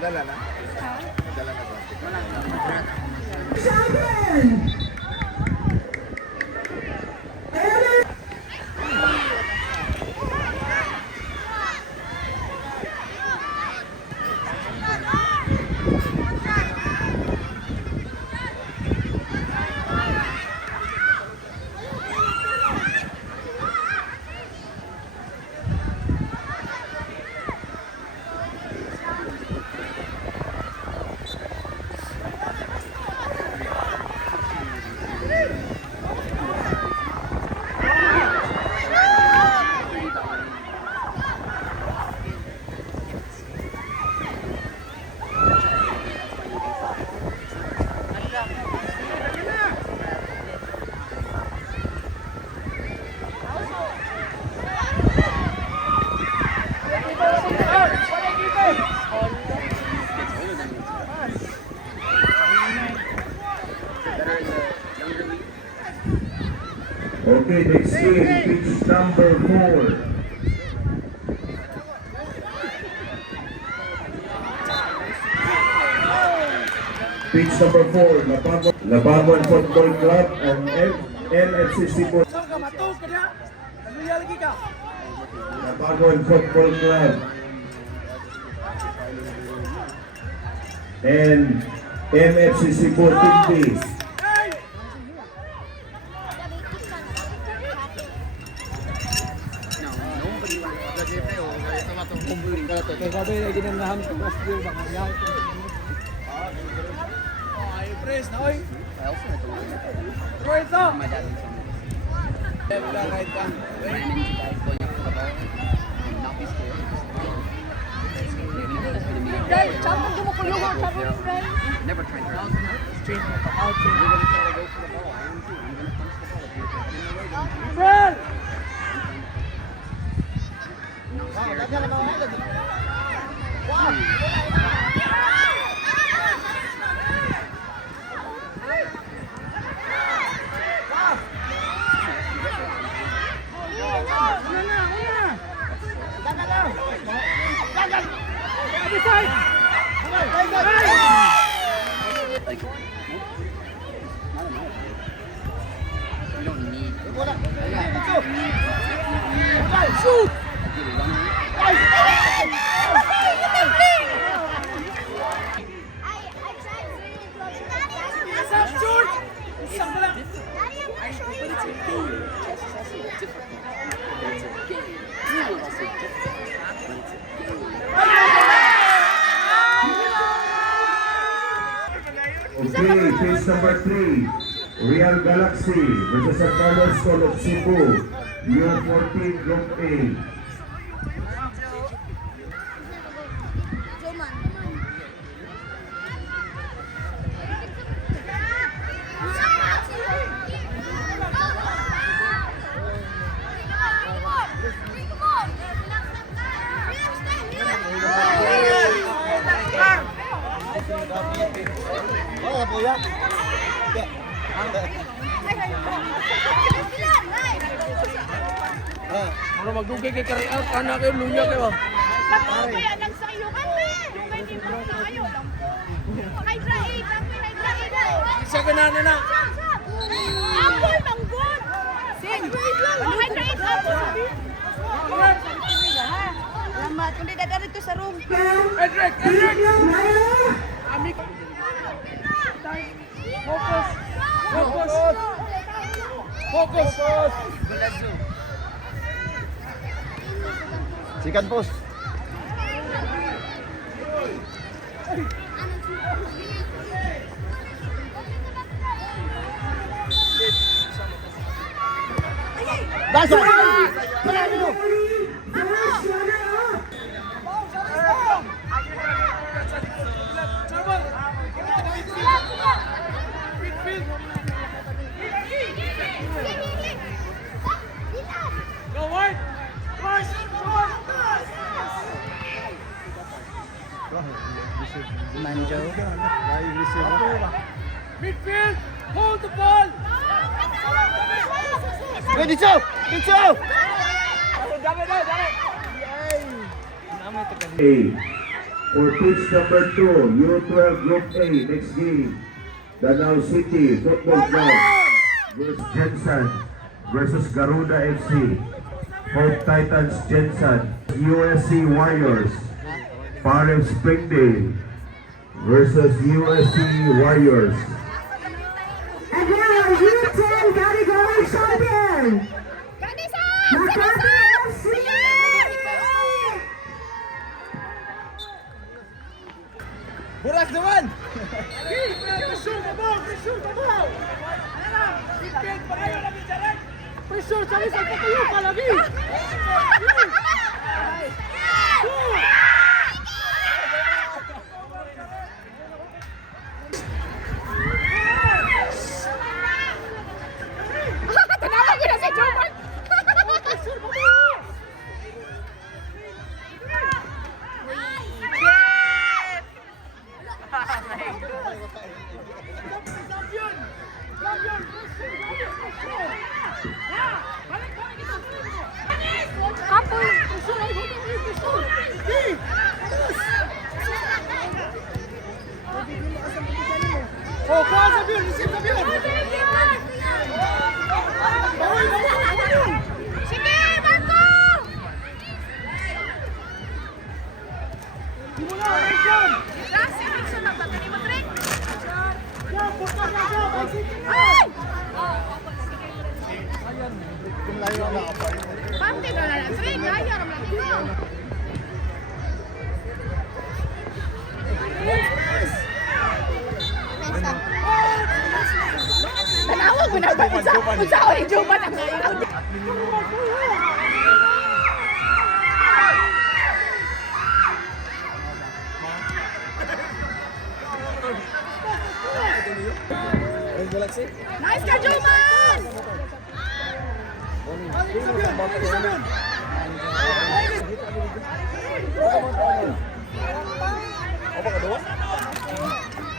Nadala na? Nadala na ba? Okay, next game, pitch number 4. Pitch number 4, Labangon Football Club and LFCC po. Labangon Football Club and MFCC po Tindi. Sabi lagi nang naham ko pas dia bang ya. Ay press na oy. Roy to. Wala right ka. Dai, champion mo ko lugo sa rin dai. Never tried to out. Straight out. You're going to try to go for the ball. I am too. I'm going to punch the ball. Fred. Shoot! Okay, pitch number 3, Real Galaxy versus San Carlos School of Cebu, U14 Group A. Ano magdugay kay carry out kana kayo lunya kayo. Kaya nagsayo kami. Dugay di mo tayo lang. Hydrate, hydrate. Isa ka na. Apple mang good. Sing. Hydrate apple. Salamat kundi dadari to sa room. Edric. Ami. Focus. Sikan post. Basa. Manjo. Midfield, hold the ball. Go, Ditso! Ditso! A. For pitch number 2, U12 Group A, next game. Danao City Football Club versus Jensen versus Garuda FC. Hope Titans Jensen, USC Warriors. Parem Springdale versus USC Warriors. Again, our U10 category champion, Makati FC! Burak naman! Pressure the ball, pressure the ball. Midfield, pagayo na bicara. Pressure, sabi sa patuyo ka lagi. Tanawa ko na si Jomar. Oh, kuha sa bill, receive sa bill. Sige, Marco! Simula, right down. Last section na ba? Tani mo, Trek? Yan, bukas na siya. Ay! Kung layo ang nakapay. Pante na lang, Trek. Ayaw naman natin ito. Tanawa ko na ba? Unsa ko ni Joman ang ngayon? Nice ka, Joman!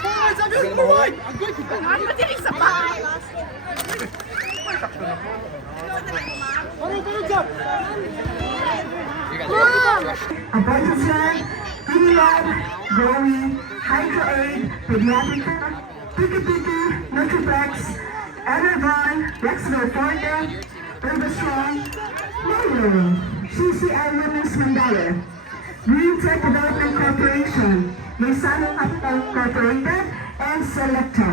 Buhay sa bill, buhay. Ano ba din isa pa? Parang jump. Abundance, Pilihan, Growing, Hydro Aid, Pediatric, Piki-Piki, Nutriplex, Enervon, Rexville Forte, Urbastrong, Mayo, CCI Women's Mandala, Green Tech Development Corporation, Nissan Capital Incorporated, and Selecta.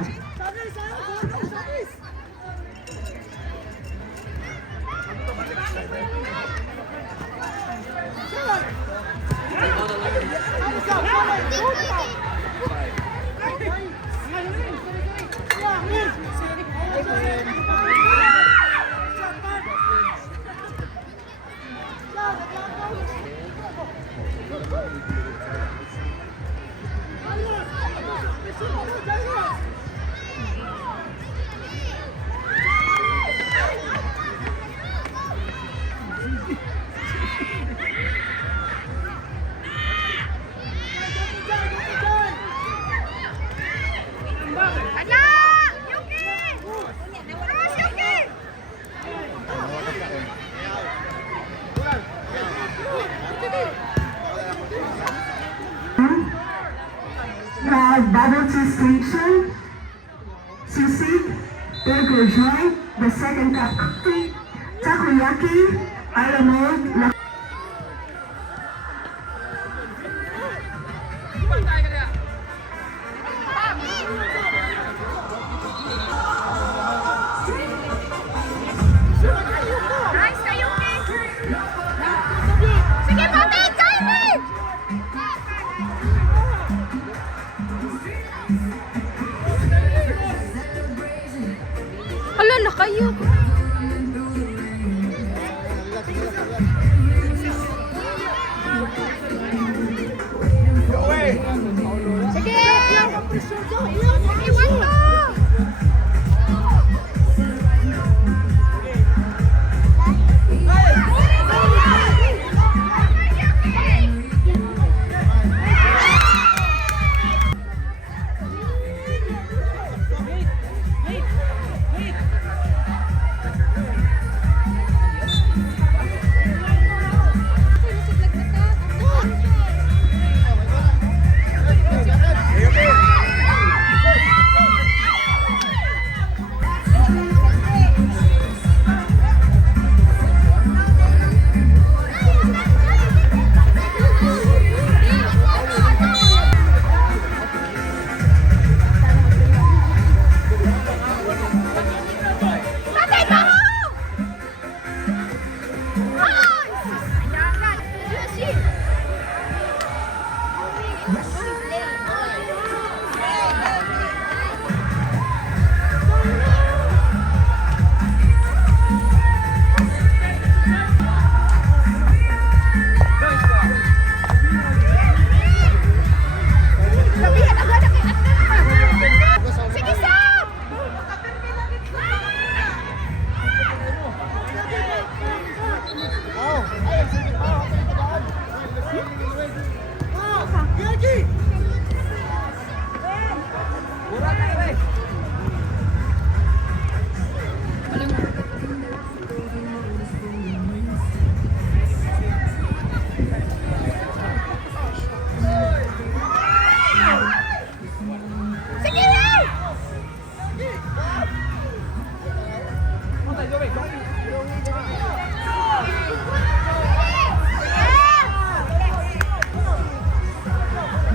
Ala! Yuki! Cross, Yuki! We have Bubble Tea Station, Sushi, Burger Joint, the second cup coffee, Takoyaki, Alamod, Nice ka, Yuki! Sige, Pati! Kainin! Hala na kayo.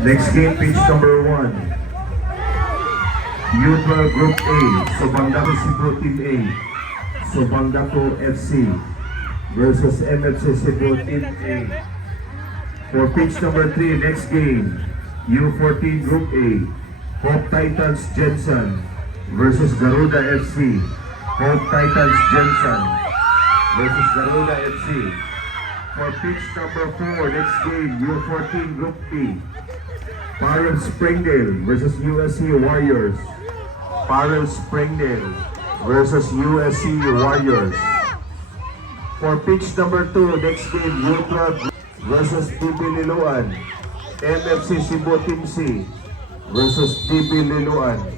Next game, pitch number 1. U12 Group A, Sobandaco Cebu Team A, Sobandaco FC versus MFC Cebu Team A. For pitch number 3, next game, U14 Group A, Hope Titans Jensen versus Garuda FC. Hope Titans Jensen versus Garuda FC. For pitch number 4, next game, U14 Group B, Parel Springdale versus USC Warriors. Parel Springdale versus USC Warriors. For pitch number 2, next game, U12 versus DB Liloan. MFC Cebu Team C versus DB Liloan.